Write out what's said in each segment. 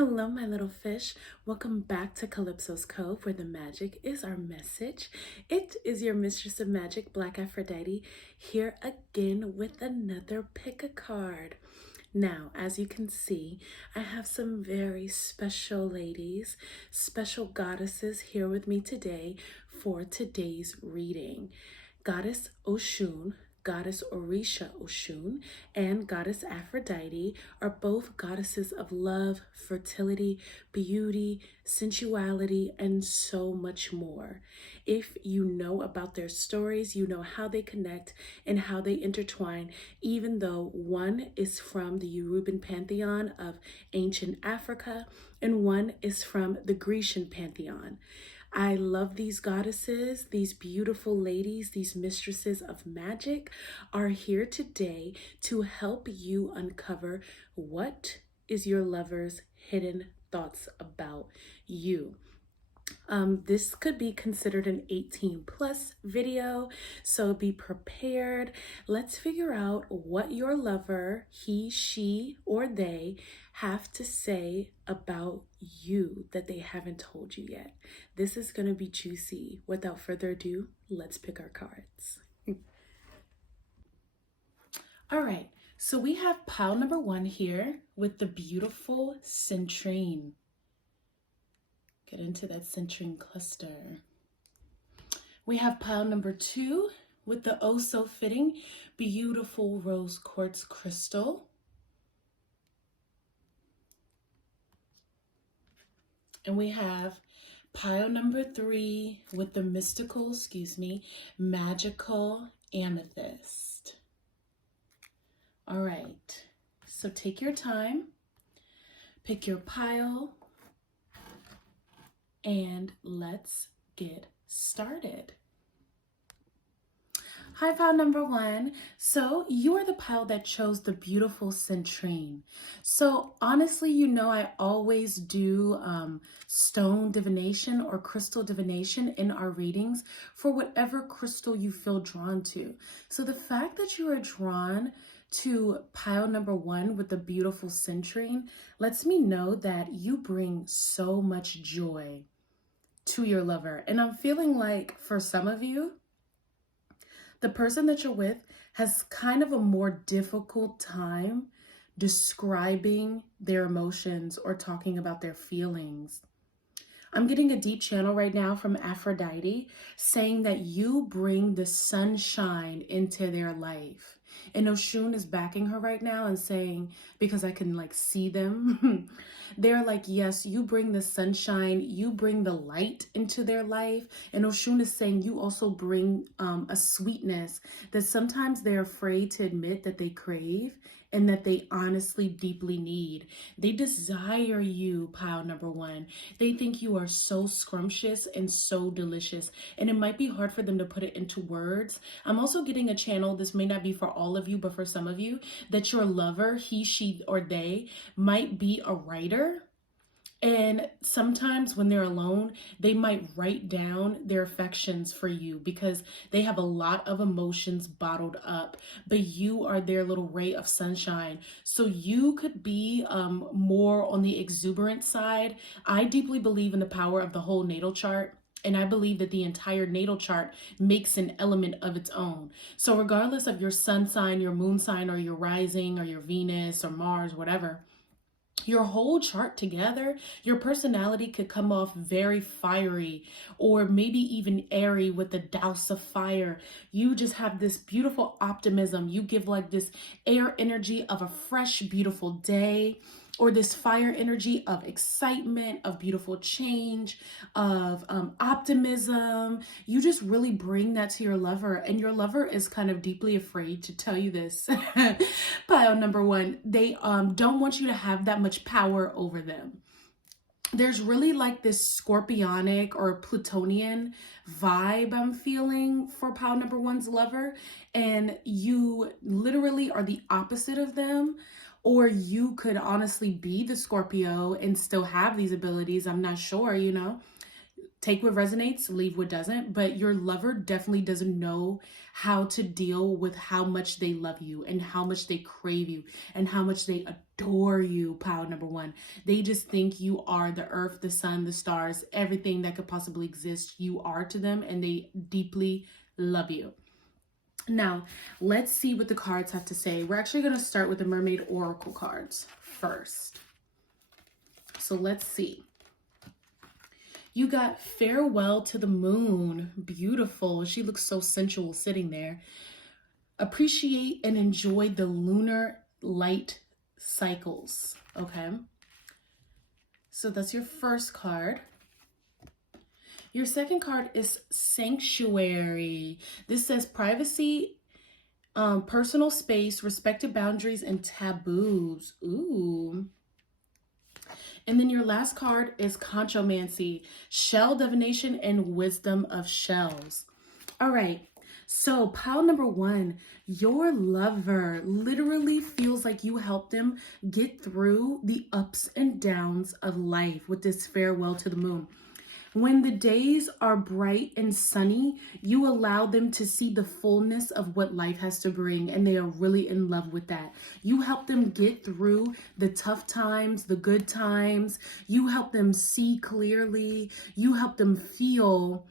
Hello, my little fish. Welcome back to Calypso's Cove, where the magic is our message. It is your mistress of magic, BlkAfroditee, here again with another pick a card. Now, as you can see, I have some very special ladies, special goddesses here with me today for today's reading. Goddess Oshun, Goddess Orisha Oshun, and Goddess Aphrodite are both goddesses of love, fertility, beauty, sensuality, and so much more. If you know about their stories, you know how they connect and how they intertwine, even though one is from the Yoruban pantheon of ancient Africa and one is from the Grecian pantheon. I love these goddesses, these beautiful ladies, these mistresses of magic are here today to help you uncover what is your lover's hidden thoughts about you. This could be considered an 18 plus video, so be prepared. Let's figure out what your lover, he, she, or they have to say about you that they haven't told you yet. This is going to be juicy. Without further ado, let's pick our cards. All right, so we have pile number 1 here with the beautiful citrine. Get into that citrine cluster. We have pile number 2 with the oh so fitting, beautiful rose quartz crystal. And we have pile number 3 with the mystical, magical amethyst. All right, so take your time, pick your pile, and let's get started. Hi, pile number 1. So you are the pile that chose the beautiful citrine. So honestly, you know, I always do stone divination or crystal divination in our readings for whatever crystal you feel drawn to. So the fact that you are drawn to pile number 1 with the beautiful citrine lets me know that you bring so much joy to your lover. And I'm feeling like for some of you, the person that you're with has kind of a more difficult time describing their emotions or talking about their feelings. I'm getting a deep channel right now from Aphrodite saying that you bring the sunshine into their life. And Oshun is backing her right now and saying, because I can like see them, they're like, yes, you bring the sunshine, you bring the light into their life. And Oshun is saying you also bring a sweetness that sometimes they're afraid to admit that they crave and that they honestly deeply need. They desire you, pile number 1. They think you are so scrumptious and so delicious. And it might be hard for them to put it into words. I'm also getting a channel, this may not be for all of you, but for some of you, that your lover, he, she, or they might be a writer. And sometimes when they're alone, they might write down their affections for you because they have a lot of emotions bottled up, but you are their little ray of sunshine. So you could be more on the exuberant side. I deeply believe in the power of the whole natal chart. And I believe that the entire natal chart makes an element of its own. So regardless of your sun sign, your moon sign, or your rising, or your Venus, or Mars, whatever, your whole chart together, your personality could come off very fiery or maybe even airy with the douse of fire. You just have this beautiful optimism. You give like this air energy of a fresh, beautiful day, or this fire energy of excitement, of beautiful change, of optimism. You just really bring that to your lover, and your lover is kind of deeply afraid to tell you this. Pile number 1, they don't want you to have that much power over them. There's really like this scorpionic or Plutonian vibe I'm feeling for pile number 1's lover, and you literally are the opposite of them. Or you could honestly be the Scorpio and still have these abilities. I'm not sure, you know. Take what resonates, leave what doesn't. But your lover definitely doesn't know how to deal with how much they love you and how much they crave you and how much they adore you, pile number one. They just think you are the earth, the sun, the stars, everything that could possibly exist. You are to them, and they deeply love you. Now, let's see what the cards have to say. We're actually going to start with the Mermaid Oracle cards first. So let's see. You got Farewell to the Moon. Beautiful. She looks so sensual sitting there. Appreciate and enjoy the lunar light cycles. Okay. So that's your first card. Your second card is Sanctuary. This says privacy, personal space, respected boundaries, and taboos. Ooh. And then your last card is Conchomancy, shell divination and wisdom of shells. All right. So pile number one, your lover literally feels like you helped them get through the ups and downs of life with this Farewell to the Moon. When the days are bright and sunny, you allow them to see the fullness of what life has to bring, and they are really in love with that. You help them get through the tough times, the good times. You help them see clearly. You help them feel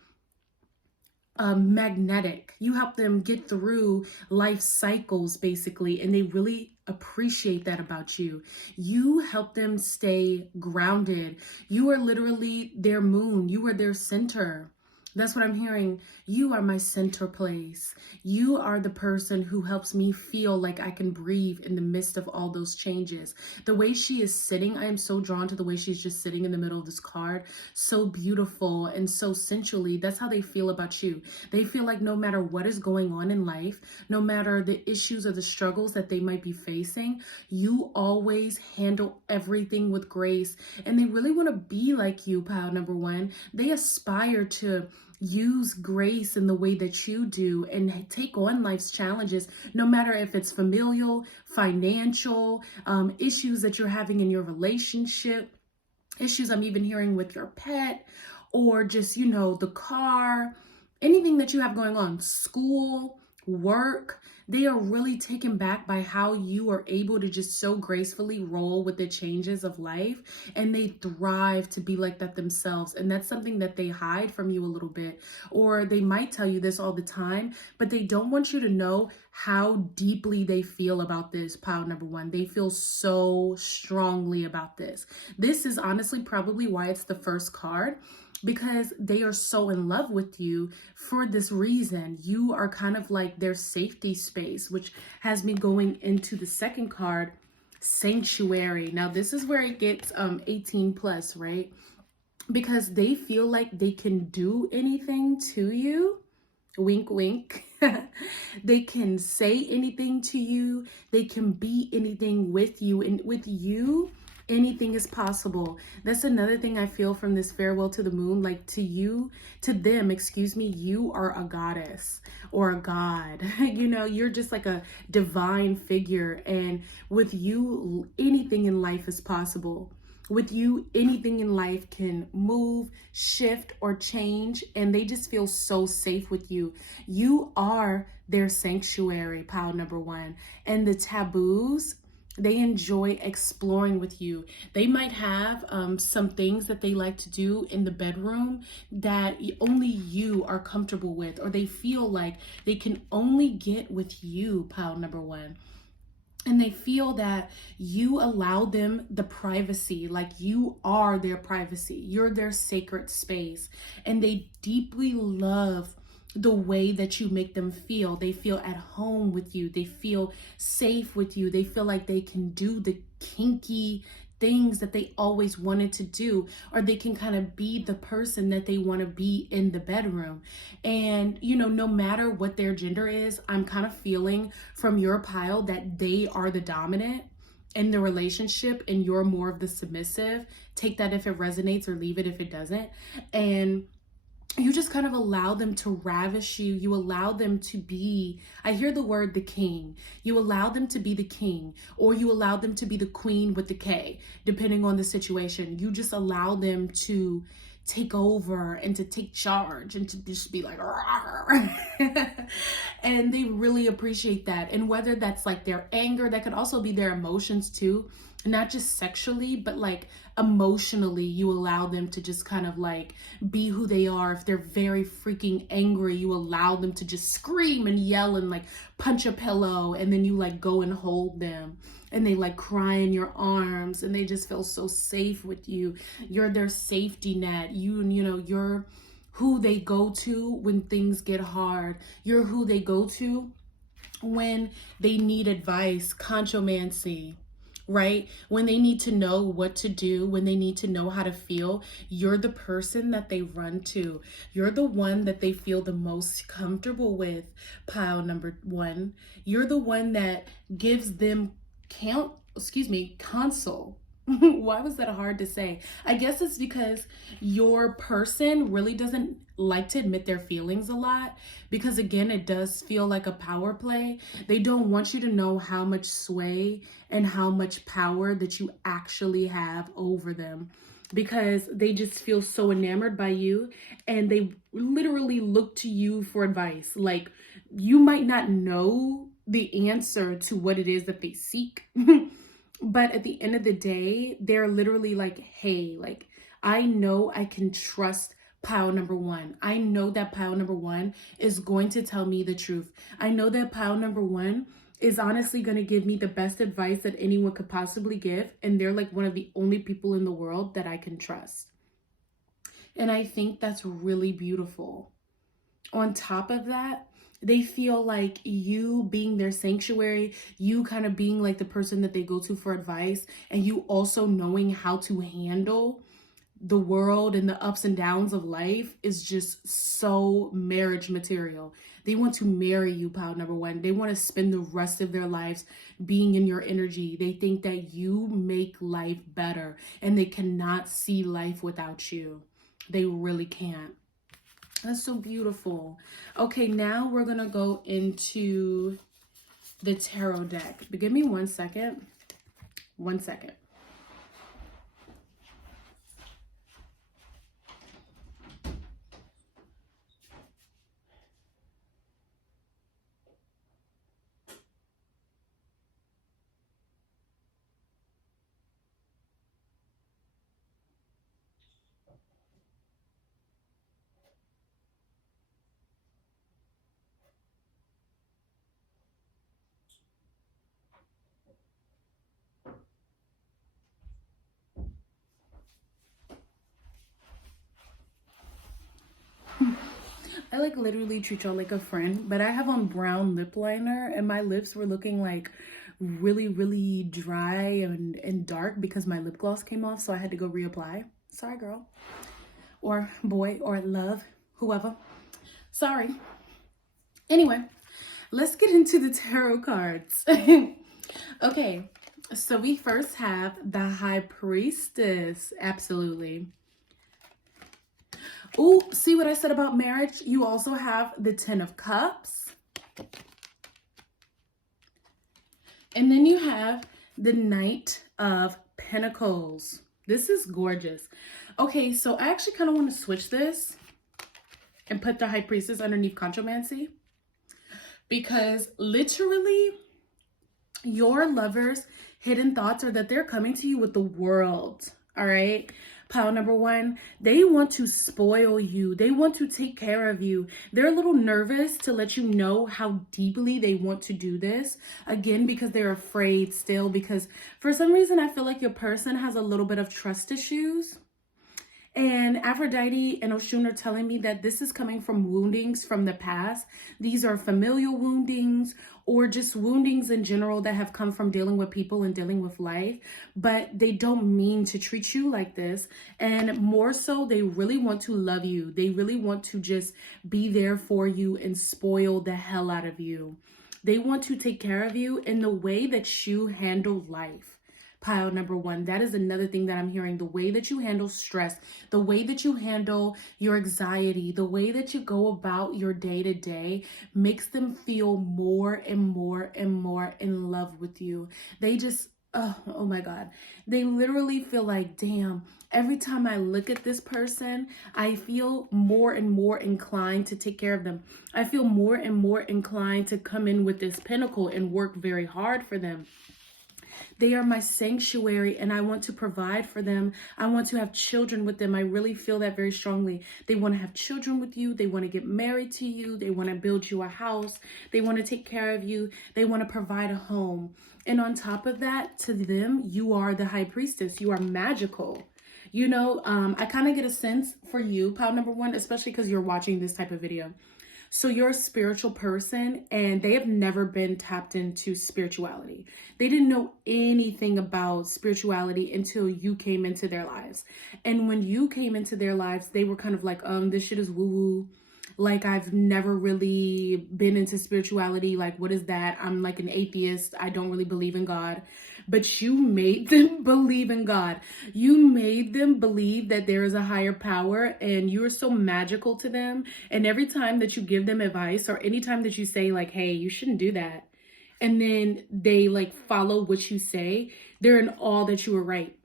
magnetic. You help them get through life cycles, basically, and they really appreciate that about you. You help them stay grounded. You are literally their moon. You are their center. That's what I'm hearing. You are my center place. You are the person who helps me feel like I can breathe in the midst of all those changes. The way she is sitting, I am so drawn to the way she's just sitting in the middle of this card. So beautiful and so sensually. That's how they feel about you. They feel like no matter what is going on in life, no matter the issues or the struggles that they might be facing, you always handle everything with grace. And they really want to be like you, pile number one. They aspire to use grace in the way that you do and take on life's challenges, no matter if it's familial, financial, issues that you're having in your relationship, issues I'm even hearing with your pet, or just, you know, the car, anything that you have going on, school, work. They are really taken back by how you are able to just so gracefully roll with the changes of life, and they thrive to be like that themselves. And that's something that they hide from you a little bit, or they might tell you this all the time, but they don't want you to know how deeply they feel about this, pile number one. They feel so strongly about this. This is honestly probably why it's the first card, because they are so in love with you for this reason. You are kind of like their safety space, which has me going into the second card, Sanctuary. Now, this is where it gets 18 plus, right? Because they feel like they can do anything to you. Wink, wink. They can say anything to you. They can be anything with you. And with you, anything is possible. That's another thing I feel from this Farewell to the Moon. Like to them, you are a goddess or a god. You know, you're just like a divine figure. And with you, anything in life is possible. With you, anything in life can move, shift, or change, and they just feel so safe with you. You are their sanctuary, pile number one. And the taboos, they enjoy exploring with you. They might have some things that they like to do in the bedroom that only you are comfortable with, or they feel like they can only get with you, pile number one. And they feel that you allow them the privacy, like you are their privacy. You're their sacred space. And they deeply love the way that you make them feel. They feel at home with you. They feel safe with you. They feel like they can do the kinky things that they always wanted to do, or they can kind of be the person that they want to be in the bedroom. And, you know, no matter what their gender is, I'm kind of feeling from your pile that they are the dominant in the relationship and you're more of the submissive. Take that if it resonates, or leave it if it doesn't. And you just kind of allow them to ravish you. You allow them to be, I hear the word the king. You allow them to be the king, or you allow them to be the queen with the K, depending on the situation. You just allow them to take over and to take charge and to just be like, and they really appreciate that. And whether that's like their anger, that could also be their emotions too, not just sexually, but like emotionally, you allow them to just kind of like be who they are. If they're very freaking angry, you allow them to just scream and yell and like punch a pillow, and then you like go and hold them and they like cry in your arms and they just feel so safe with you. You're their safety net. You know, you're who they go to when things get hard. You're who they go to when they need advice, conchomancy, right? When they need to know what to do, when they need to know how to feel, you're the person that they run to. You're the one that they feel the most comfortable with, pile number one. You're the one that gives them console. Why was that hard to say? I guess it's because your person really doesn't like to admit their feelings a lot, because again, it does feel like a power play. They don't want you to know how much sway and how much power that you actually have over them, because they just feel so enamored by you and they literally look to you for advice. Like, you might not know the answer to what it is that they seek. But at the end of the day, they're literally like, hey, like, I know I can trust pile number one. I know that pile number one is going to tell me the truth. I know that pile number one is honestly going to give me the best advice that anyone could possibly give. And they're like one of the only people in the world that I can trust. And I think that's really beautiful. On top of that, they feel like you being their sanctuary, you kind of being like the person that they go to for advice, and you also knowing how to handle the world and the ups and downs of life is just so marriage material. They want to marry you, pile number one. They want to spend the rest of their lives being in your energy. They think that you make life better and they cannot see life without you. They really can't. That's so beautiful. Okay, now we're going to go into the tarot deck. But give me 1 second. 1 second. I like literally treat y'all like a friend, but I have on brown lip liner and my lips were looking like really, really dry and dark because my lip gloss came off, so I had to go reapply. Sorry, girl. Or boy, or love, whoever. Sorry. Anyway, let's get into the tarot cards. Okay, so we first have the High Priestess. Absolutely. Oh, see what I said about marriage? You also have the Ten of Cups. And then you have the Knight of Pentacles. This is gorgeous. Okay, so I actually kind of want to switch this and put the High Priestess underneath Conchomancy, because literally your lover's hidden thoughts are that they're coming to you with the world. All right. Pile number one, they want to spoil you. They want to take care of you. They're a little nervous to let you know how deeply they want to do this. Again, because they're afraid still, because for some reason, I feel like your person has a little bit of trust issues. And Aphrodite and Oshun are telling me that this is coming from woundings from the past. These are familial woundings or just woundings in general that have come from dealing with people and dealing with life. But they don't mean to treat you like this. And more so, they really want to love you. They really want to just be there for you and spoil the hell out of you. They want to take care of you in the way that you handle life. Pile number one, that is another thing that I'm hearing. The way that you handle stress, the way that you handle your anxiety, the way that you go about your day to day makes them feel more and more and more in love with you. They just oh my God. They literally feel like, damn, every time I look at this person, I feel more and more inclined to take care of them. I feel more and more inclined to come in with this pinnacle and work very hard for them. They are my sanctuary and I want to provide for them. I want to have children with them. I really feel that very strongly. They want to have children with you. They want to get married to you. They want to build you a house. They want to take care of you. They want to provide a home. And on top of that, to them, you are the high priestess. You are magical. You know, I kind of get a sense for you, pile number one, especially because you're watching this type of video. So you're a spiritual person and they have never been tapped into spirituality. They didn't know anything about spirituality until you came into their lives. And when you came into their lives, they were kind of like, this shit is woo-woo. Like, I've never really been into spirituality. Like, what is that? I'm like an atheist. I don't really believe in God. But you made them believe in God. You made them believe that there is a higher power and you're so magical to them. And every time that you give them advice or anytime that you say like, hey, you shouldn't do that, and then they like follow what you say, they're in awe that you were right.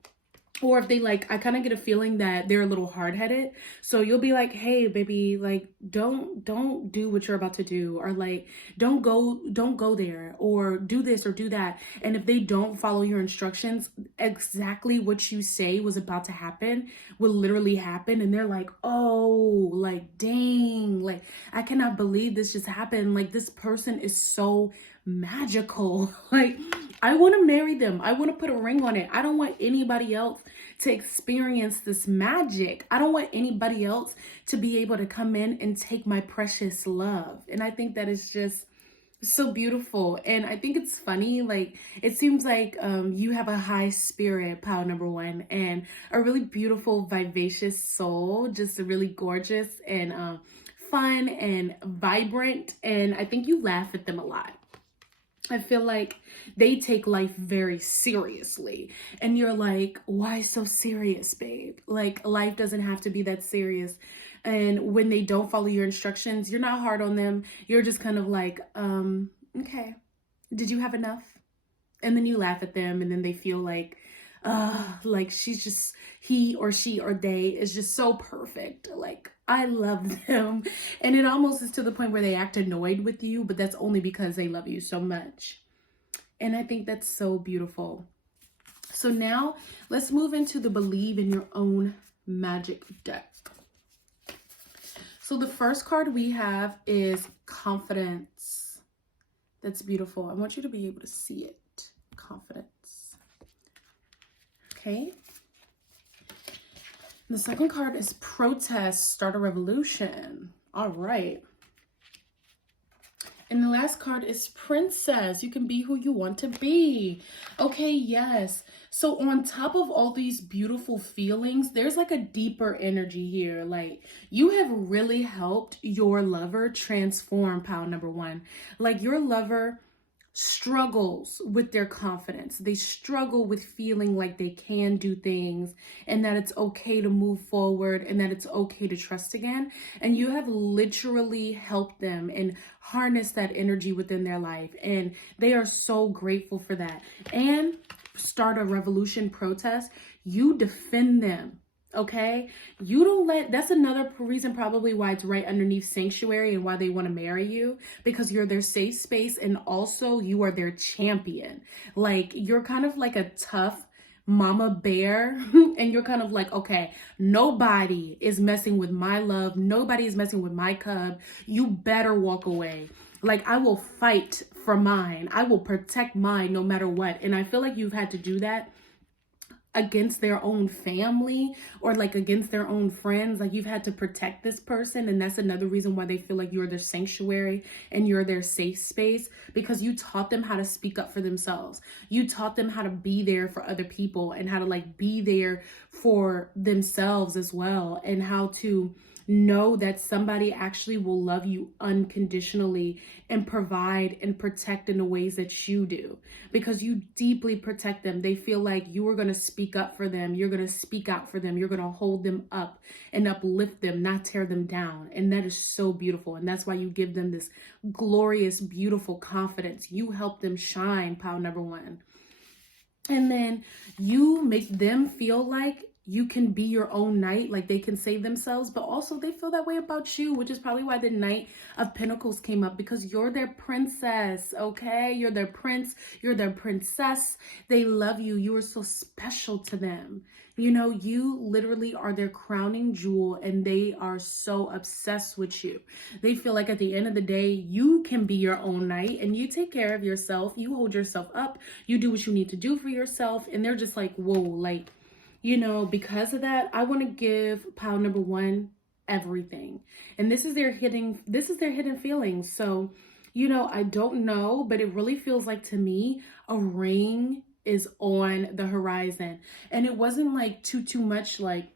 Or if they like, I kind of get a feeling that they're a little hard-headed. So you'll be like, hey, baby, like, don't do what you're about to do. Or like, don't go there, or do this or do that. And if they don't follow your instructions, exactly what you say was about to happen will literally happen. And they're like, oh, like, dang, like, I cannot believe this just happened. Like, this person is so magical. Like, I want to marry them. I want to put a ring on it. I don't want anybody else to experience this magic. I don't want anybody else to be able to come in and take my precious love. And I think that is just so beautiful. And I think it's funny, like, it seems like you have a high spirit, pile number one, and a really beautiful, vivacious soul, just a really gorgeous and fun and vibrant. And I think you laugh at them a lot. I feel like they take life very seriously. And you're like, why so serious, babe? Like, life doesn't have to be that serious. And when they don't follow your instructions, you're not hard on them. You're just kind of like, okay, did you have enough? And then you laugh at them and then they feel like she's just, he or she or they is just so perfect. Like, I love them. And it almost is to the point where they act annoyed with you, but that's only because they love you so much. And I think that's so beautiful. So now let's move into the Believe in Your Own Magic deck. So the first card we have is Confidence. That's beautiful. I want you to be able to see it. Confidence. Okay. The second card is Protest, Start a Revolution. All right. And the last card is Princess. You can be who you want to be. Okay, yes. So on top of all these beautiful feelings, there's like a deeper energy here. Like, you have really helped your lover transform, pile number one. Like, your lover struggles with their confidence. They struggle with feeling like they can do things and that it's okay to move forward and that it's okay to trust again. And you have literally helped them and harnessed that energy within their life. And they are so grateful for that. And Start a Revolution, Protest, you defend them. Okay, you don't let, that's another reason probably why it's right underneath Sanctuary and why they want to marry you, because you're their safe space and also you are their champion. Like, you're kind of like a tough mama bear and you're kind of like, okay, nobody is messing with my love. Nobody is messing with my cub. You better walk away. Like, I will fight for mine. I will protect mine no matter what. And I feel like you've had to do that against their own family or like against their own friends. Like, you've had to protect this person, and that's another reason why they feel like you're their sanctuary and you're their safe space, because you taught them how to speak up for themselves. You taught them how to be there for other people and how to like be there for themselves as well, and how to know that somebody actually will love you unconditionally and provide and protect in the ways that you do, because you deeply protect them. They feel like you are going to speak up for them. You're going to speak out for them. You're going to hold them up and uplift them, not tear them down. And that is so beautiful. And that's why you give them this glorious, beautiful confidence. You help them shine, pile number one. And then you make them feel like you can be your own knight, like they can save themselves, but also they feel that way about you, which is probably why the Knight of Pentacles came up, because you're their princess, okay? You're their prince, you're their princess. They love you. You are so special to them. You know, you literally are their crowning jewel, and they are so obsessed with you. They feel like at the end of the day, you can be your own knight and you take care of yourself. You hold yourself up. You do what you need to do for yourself. And they're just like, whoa, like, you know, because of that, I want to give pile number one everything. And this is their hidden feelings. So, you know, I don't know, but it really feels like to me a ring is on the horizon. And it wasn't like too much like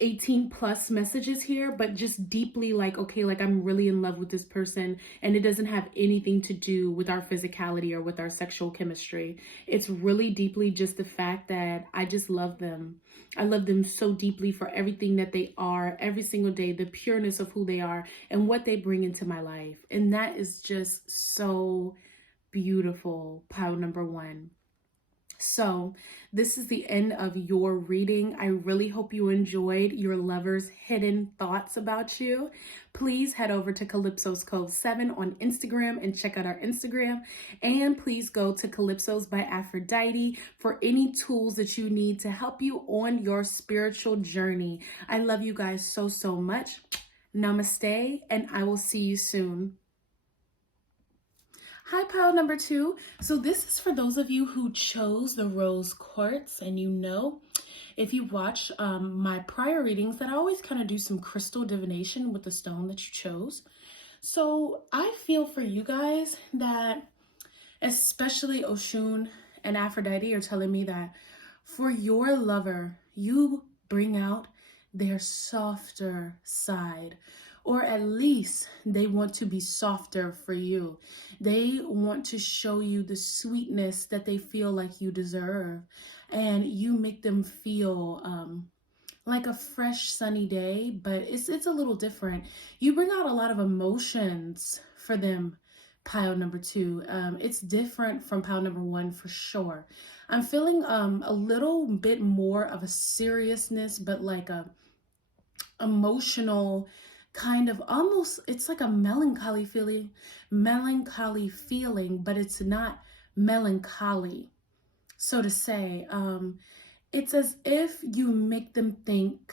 18 plus messages here, but just deeply like, okay, like I'm really in love with this person, and it doesn't have anything to do with our physicality or with our sexual chemistry. It's really deeply just the fact that I just love them. I love them so deeply for everything that they are every single day, the pureness of who they are and what they bring into my life. And that is just so beautiful, pile number one. So this is the end of your reading. I really hope you enjoyed your lover's hidden thoughts about you. Please head over to Calypso's Cove 7 on Instagram and check out our Instagram. And please go to Calypso's by Aphrodite for any tools that you need to help you on your spiritual journey. I love you guys so, so much. Namaste, and I will see you soon. Hi, pile number two. So this is for those of you who chose the rose quartz, and you know, if you watch my prior readings, that I always kind of do some crystal divination with the stone that you chose. So I feel for you guys that especially Oshun and Aphrodite are telling me that for your lover, you bring out their softer side, or at least they want to be softer for you. They want to show you the sweetness that they feel like you deserve, and you make them feel like a fresh sunny day, but it's a little different. You bring out a lot of emotions for them, pile number two. It's different from pile number one for sure. I'm feeling a little bit more of a seriousness, but like a emotional kind of, almost, it's like a melancholy feeling, but it's not melancholy, so to say. It's as if you make them think,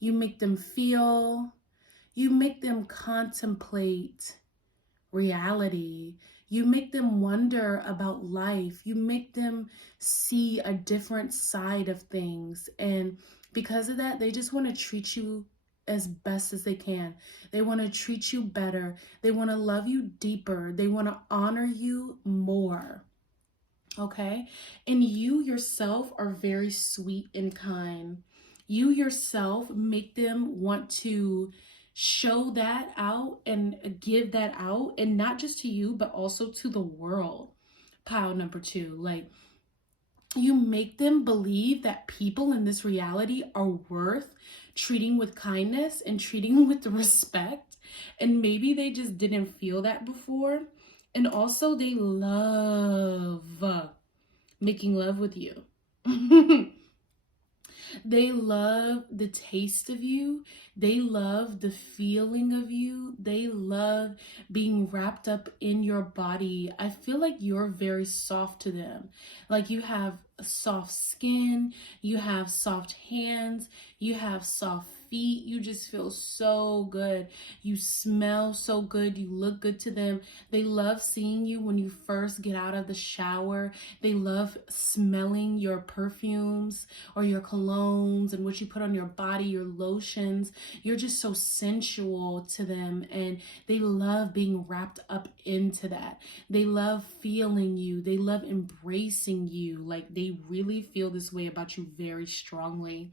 you make them feel, you make them contemplate reality. You make them wonder about life. You make them see a different side of things. And because of that, they just want to treat you as best as they can. They want to treat you better. They want to love you deeper. They want to honor you more. Okay? And you yourself are very sweet and kind. You yourself make them want to show that out and give that out, and not just to you, but also to the world. Pile number two, like, you make them believe that people in this reality are worth treating with kindness and treating with respect. And maybe they just didn't feel that before. And also they love making love with you. They love the taste of you. They love the feeling of you. They love being wrapped up in your body. I feel like you're very soft to them. Like you have soft skin, you have soft hands, you have soft feet. You just feel so good. You smell so good. You look good to them. They love seeing you when you first get out of the shower. They love smelling your perfumes or your colognes and what you put on your body, your lotions. You're just so sensual to them, and they love being wrapped up into that. They love feeling you. They love embracing you. Like they really feel this way about you very strongly.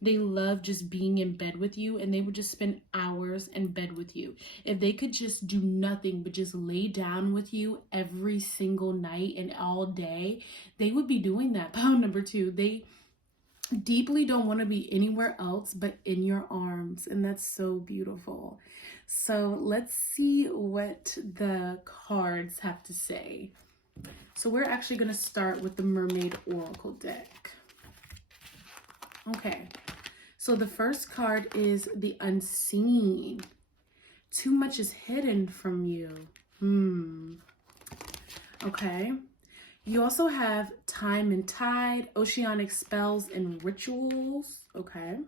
They love just being in bed with you, and they would just spend hours in bed with you. If they could just do nothing but just lay down with you every single night and all day, they would be doing that. Pound number two, they deeply don't want to be anywhere else but in your arms, and that's so beautiful. So let's see what the cards have to say. So we're actually going to start with the Mermaid Oracle deck. Okay, so the first card is the Unseen. Too much is hidden from you. Okay. You also have Time and Tide, Oceanic Spells and Rituals. Okay.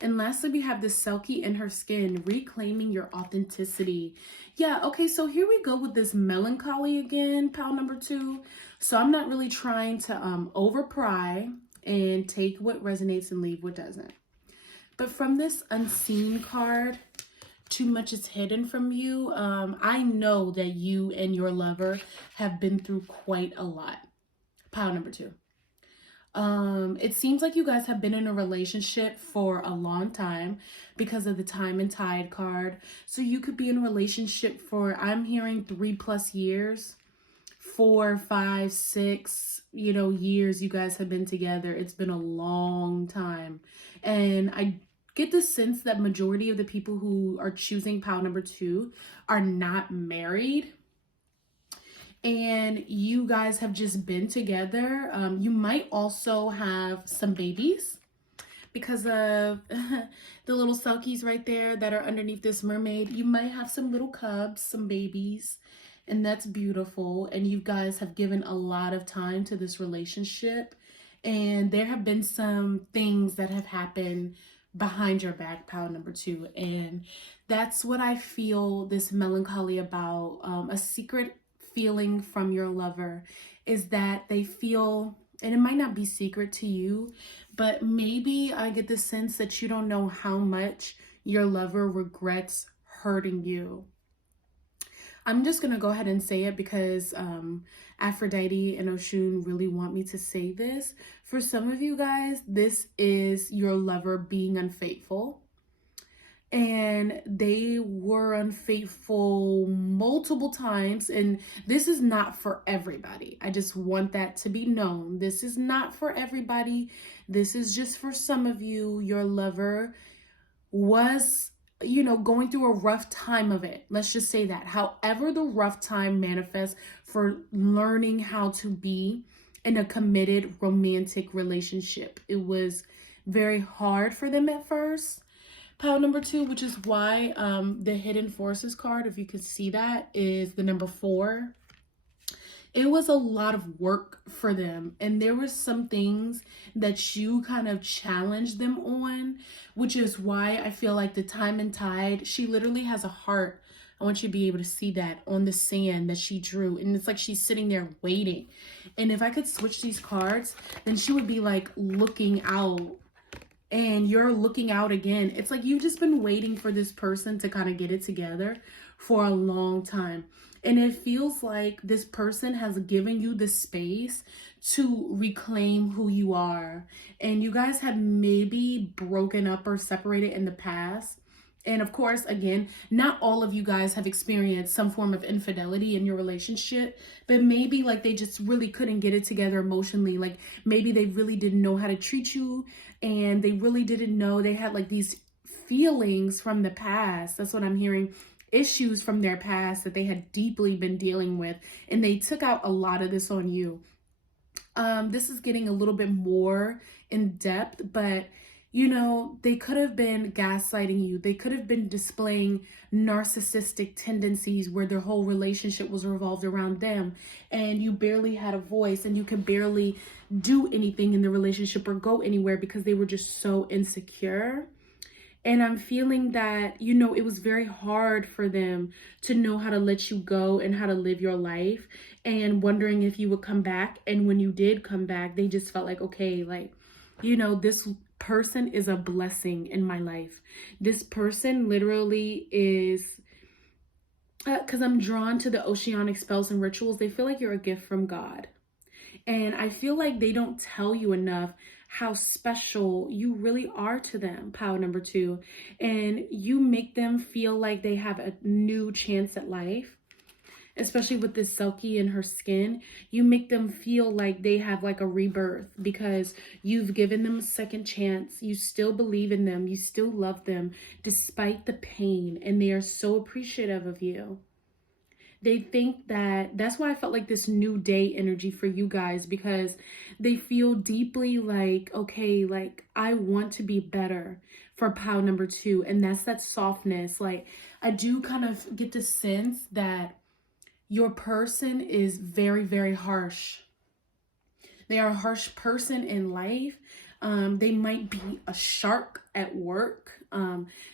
And lastly, we have the Selkie in her skin, reclaiming your authenticity. Yeah, okay, so here we go with this melancholy again, pile number 2. So I'm not really trying to overpry and take what resonates and leave what doesn't. But from this Unseen card, too much is hidden from you. I know that you and your lover have been through quite a lot. Pile number 2. It seems like you guys have been in a relationship for a long time because of the Time and Tide card. So you could be in a relationship for, I'm hearing 3+ years, 4, 5, 6, years you guys have been together. It's been a long time. And I get the sense that majority of the people who are choosing pile number 2 are not married. And you guys have just been together. You might also have some babies because of the little selkies right there that are underneath this mermaid. You might have some little cubs, some babies, and that's beautiful. And you guys have given a lot of time to this relationship. And there have been some things that have happened behind your back, pile number 2. And that's what I feel this melancholy about. A secret feeling from your lover is that they feel, and it might not be secret to you, but maybe I get the sense that you don't know how much your lover regrets hurting you. I'm just going to go ahead and say it because Aphrodite and Oshun really want me to say this. For some of you guys, this is your lover being unfaithful. And they were unfaithful multiple times. And this is not for everybody. I just want that to be known. This is not for everybody. This is just for some of you. Your lover was, going through a rough time of it. Let's just say that. However, the rough time manifests for learning how to be in a committed romantic relationship. It was very hard for them at first. Pile number 2, which is why the Hidden Forces card, if you could see that, is the number 4. It was a lot of work for them. And there were some things that you kind of challenged them on, which is why I feel like the Time and Tide, she literally has a heart. I want you to be able to see that on the sand that she drew. And it's like she's sitting there waiting. And if I could switch these cards, then she would be like looking out. And you're looking out again. It's like you've just been waiting for this person to kind of get it together for a long time. And it feels like this person has given you the space to reclaim who you are. And you guys have maybe broken up or separated in the past. And of course, again, not all of you guys have experienced some form of infidelity in your relationship, but maybe like they just really couldn't get it together emotionally. Like maybe they really didn't know how to treat you, and they really didn't know they had like these feelings from the past. That's what I'm hearing. Issues from their past that they had deeply been dealing with, and they took out a lot of this on you. This is getting a little bit more in depth, but they could have been gaslighting you. They could have been displaying narcissistic tendencies where their whole relationship was revolved around them, and you barely had a voice, and you could barely do anything in the relationship or go anywhere because they were just so insecure. And I'm feeling that, it was very hard for them to know how to let you go and how to live your life, and wondering if you would come back. And when you did come back, they just felt like, okay, like, this person is a blessing in my life. This person literally is, because I'm drawn to the oceanic spells and rituals. They feel like you're a gift from God. And I feel like they don't tell you enough how special you really are to them, pile number 2. And you make them feel like they have a new chance at life, especially with this Selkie in her skin. You make them feel like they have like a rebirth because you've given them a second chance. You still believe in them. You still love them despite the pain, and they are so appreciative of you. They think that that's why I felt like this new day energy for you guys, because they feel deeply like, okay, like I want to be better for pile number 2. And that's that softness. Like I do kind of get the sense that your person is very, very harsh. They are a harsh person in life. They might be a shark at work.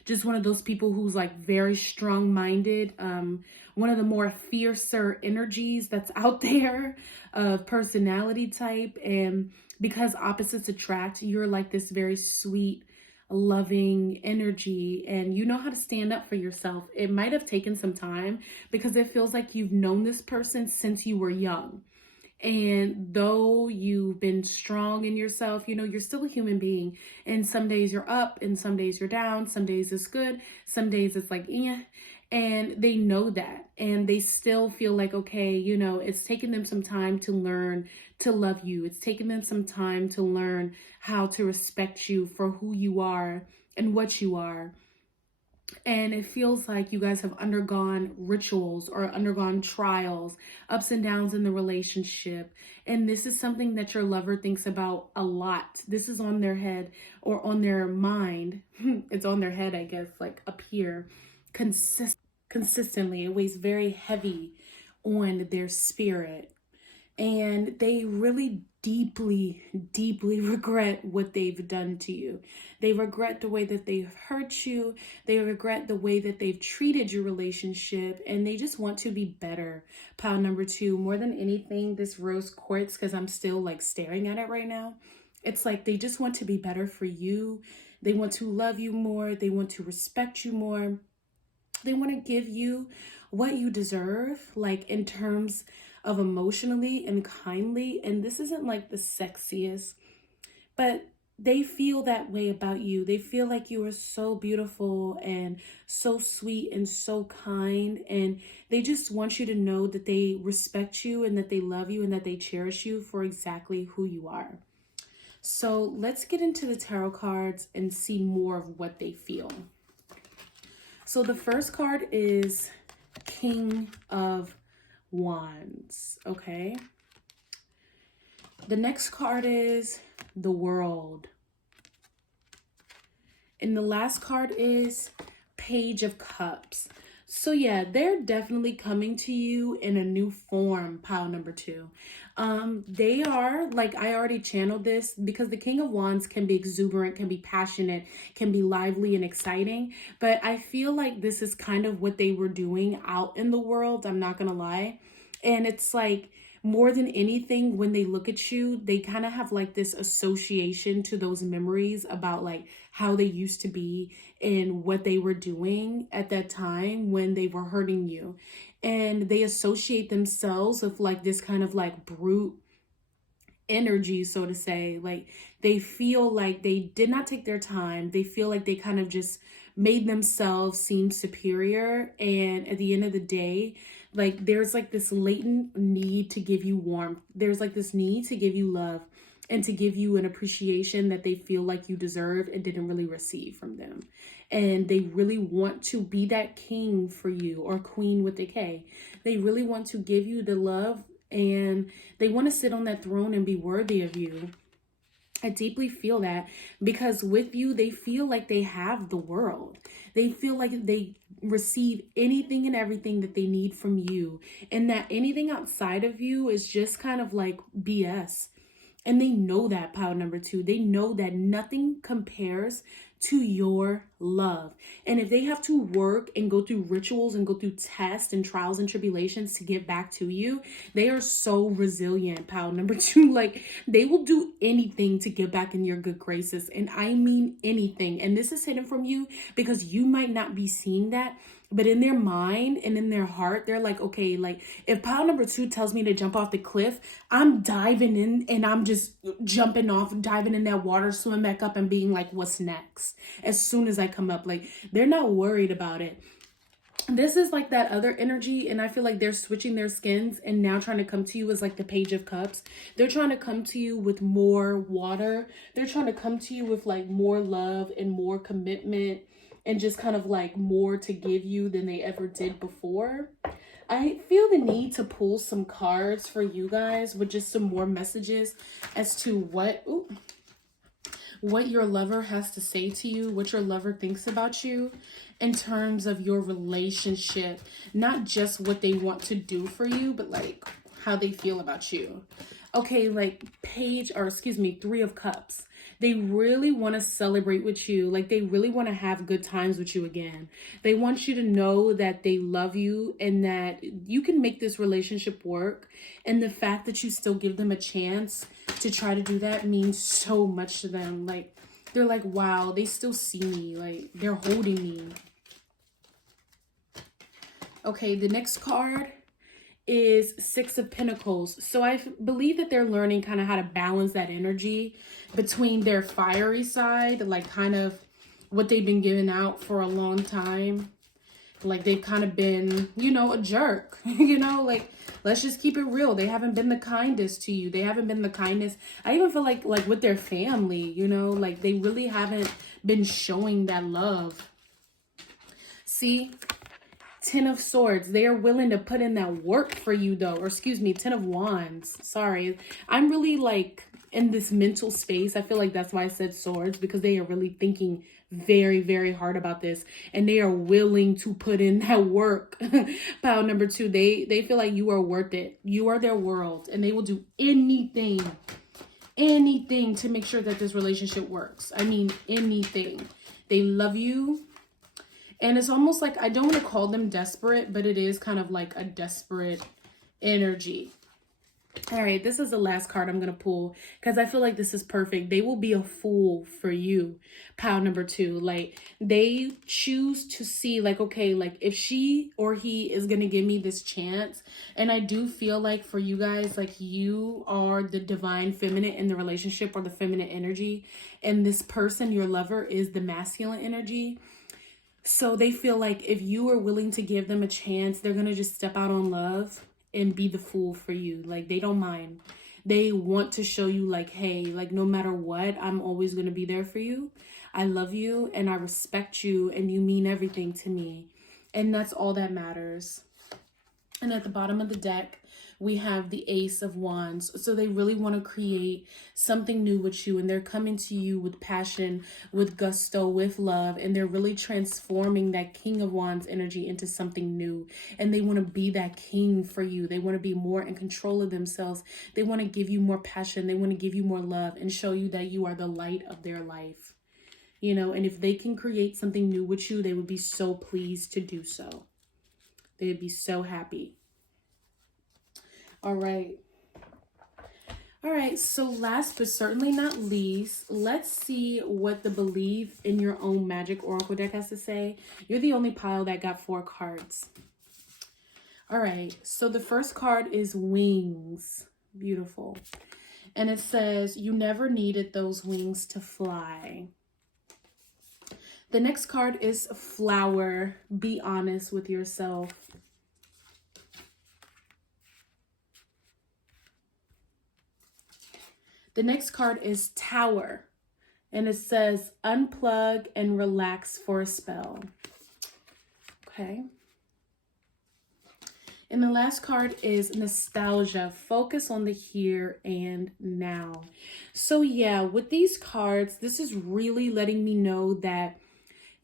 Just one of those people who's like very strong-minded. One of the more fiercer energies that's out there of personality type. And because opposites attract, you're like this very sweet, loving energy, and you know how to stand up for yourself. It might have taken some time because it feels like you've known this person since you were young. And though you've been strong in yourself, you know, you're still a human being. And some days you're up and some days you're down. Some days it's good. Some days it's like, eh. And they know that. And they still feel like, okay, you know, it's taken them some time to learn to love you. It's taken them some time to learn how to respect you for who you are and what you are. And it feels like you guys have undergone rituals or undergone trials, ups and downs in the relationship. And this is something that your lover thinks about a lot. This is on their head or on their mind. It's on their head, I guess, like up here. Consistently. It weighs very heavy on their spirit. And they really deeply, deeply regret what they've done to you. They regret the way that they've hurt you. They regret the way that they've treated your relationship. And they just want to be better. Pile number 2, more than anything, this rose quartz, because I'm still like staring at it right now. It's like they just want to be better for you. They want to love you more. They want to respect you more. They want to give you what you deserve, like in terms of emotionally and kindly. And this isn't like the sexiest, but they feel that way about you. They feel like you are so beautiful and so sweet and so kind. And they just want you to know that they respect you and that they love you and that they cherish you for exactly who you are. So let's get into the tarot cards and see more of what they feel. So the first card is King of Wands, okay? The next card is the World. And the last card is Page of Cups. So yeah, they're definitely coming to you in a new form, pile number 2. They are, like, I already channeled this because the King of Wands can be exuberant, can be passionate, can be lively and exciting. But I feel like this is kind of what they were doing out in the world, I'm not gonna lie. And it's like, more than anything, when they look at you, they kind of have like this association to those memories about like how they used to be and what they were doing at that time when they were hurting you. And they associate themselves with like this kind of like brute energy, so to say. Like they feel like they did not take their time. They feel like they kind of just made themselves seem superior. And at the end of the day, like there's like this latent need to give you warmth. There's like this need to give you love and to give you an appreciation that they feel like you deserve and didn't really receive from them. And they really want to be that king for you, or queen with a K. They really want to give you the love, and they want to sit on that throne and be worthy of you. I deeply feel that, because with you, they feel like they have the world. They feel like they receive anything and everything that they need from you, and that anything outside of you is just kind of like BS. And they know that, pile number 2. They know that nothing compares to your love. And if they have to work and go through rituals and go through tests and trials and tribulations to get back to you, they are so resilient, pile number 2. Like they will do anything to get back in your good graces. And I mean anything. And this is hidden from you because you might not be seeing that. But in their mind and in their heart, they're like, okay, like if pile number 2 tells me to jump off the cliff, I'm diving in and I'm just jumping off, diving in that water, swim back up and being like, what's next? As soon as I come up, like they're not worried about it. This is like that other energy, and I feel like they're switching their skins and now trying to come to you as like the Page of Cups. They're trying to come to you with more water. They're trying to come to you with like more love and more commitment and just kind of like more to give you than they ever did before. I feel the need to pull some cards for you guys with just some more messages as to what your lover has to say to you, what your lover thinks about you in terms of your relationship. Not just what they want to do for you, but like how they feel about you. Okay, like Three of Cups. They really want to celebrate with you. Like they really want to have good times with you again. They want you to know that they love you and that you can make this relationship work. And the fact that you still give them a chance to try to do that means so much to them. Like they're like, wow, they still see me. Like they're holding me. Okay, the next card is Six of Pentacles. So I believe that they're learning kind of how to balance that energy between their fiery side, like kind of what they've been giving out for a long time. Like they've kind of been, you know, a jerk, you know, like let's just keep it real. They haven't been the kindest to you. They haven't been the kindest. I even feel like with their family, you know, like they really haven't been showing that love. See? 10 of Swords. They are willing to put in that work for you though. Or excuse me, 10 of Wands. Sorry. I'm really like in this mental space. I feel like that's why I said swords, because they are really thinking very, very hard about this. And they are willing to put in that work. Pile number 2. They feel like you are worth it. You are their world. And they will do anything to make sure that this relationship works. I mean, anything. They love you. And it's almost like, I don't want to call them desperate, but it is kind of like a desperate energy. All right, this is the last card I'm going to pull because I feel like this is perfect. They will be a fool for you. Pile number 2. Like they choose to see like, okay, like if she or he is going to give me this chance. And I do feel like for you guys, like you are the divine feminine in the relationship or the feminine energy. And this person, your lover, is the masculine energy. So they feel like if you are willing to give them a chance, they're going to just step out on love and be the fool for you. Like they don't mind. They want to show you like, hey, like no matter what, I'm always going to be there for you. I love you and I respect you and you mean everything to me. And that's all that matters. And at the bottom of the deck, we have the Ace of Wands. So they really want to create something new with you. And they're coming to you with passion, with gusto, with love. And they're really transforming that King of Wands energy into something new. And they want to be that king for you. They want to be more in control of themselves. They want to give you more passion. They want to give you more love and show you that you are the light of their life. You know, and if they can create something new with you, they would be so pleased to do so. They would be so happy. All right. All right. So last but certainly not least, let's see what the Believe in Your Own Magic Oracle deck has to say. You're the only pile that got 4 cards. All right. So the first card is Wings. Beautiful. And it says, you never needed those wings to fly. The next card is Flower. Be honest with yourself. The next card is Tower, and it says, unplug and relax for a spell. Okay. And the last card is Nostalgia. Focus on the here and now. So yeah, with these cards, this is really letting me know that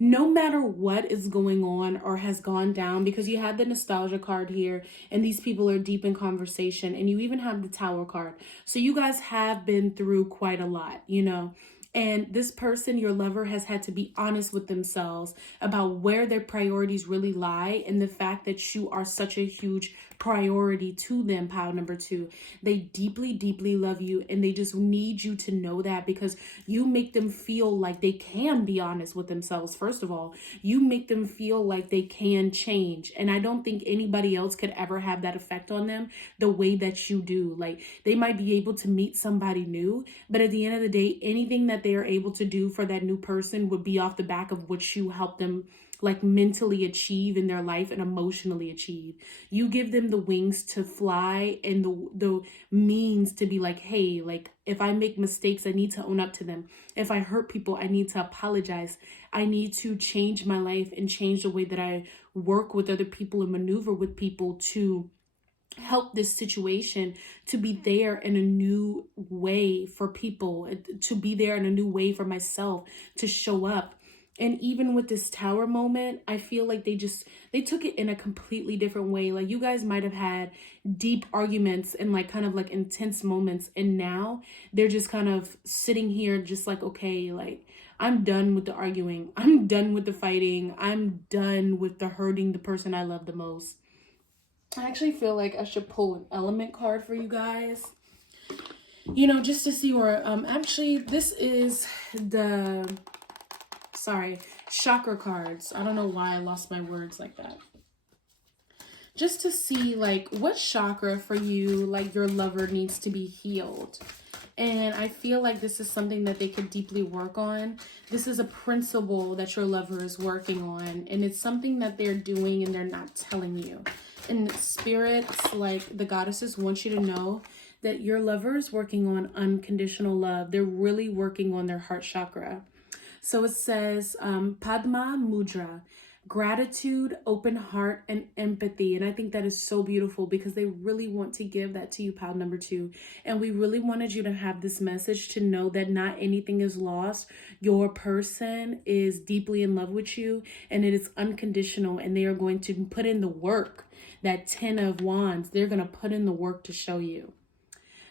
no matter what is going on or has gone down, because you had the Nostalgia card here and these people are deep in conversation, and you even have the Tower card. So you guys have been through quite a lot, you know. And this person, your lover, has had to be honest with themselves about where their priorities really lie, and the fact that you are such a huge priority to them, pile number 2. They deeply, deeply love you, and they just need you to know that, because you make them feel like they can be honest with themselves. First of all, you make them feel like they can change. And I don't think anybody else could ever have that effect on them the way that you do. Like, they might be able to meet somebody new, but at the end of the day, anything that they are able to do for that new person would be off the back of what you help them like mentally achieve in their life and emotionally achieve. You give them the wings to fly and the means to be like, hey, like if I make mistakes, I need to own up to them. If I hurt people, I need to apologize. I need to change my life and change the way that I work with other people and maneuver with people to help this situation to be there in a new way for people, to be there in a new way for myself, to show up. And even with this tower moment, I feel like they took it in a completely different way. Like you guys might have had deep arguments and like kind of like intense moments, and now they're just kind of sitting here just like, okay, like I'm done with the arguing, I'm done with the fighting, I'm done with the hurting the person I love the most. I actually feel like I should pull an element card for you guys, you know, just to see where, actually this is the, sorry, chakra cards. I don't know why I lost my words like that. Just to see like what chakra for you, like your lover needs to be healed. And I feel like this is something that they could deeply work on. This is a principle that your lover is working on, and it's something that they're doing and they're not telling you. And spirits, like the goddesses, want you to know that your lover is working on unconditional love. They're really working on their heart chakra. So it says Padma Mudra, gratitude, open heart, and empathy. And I think that is so beautiful because they really want to give that to you, pile number 2. And we really wanted you to have this message to know that not anything is lost. Your person is deeply in love with you, and it is unconditional, and they are going to put in the work. That 10 of Wands, they're going to put in the work to show you.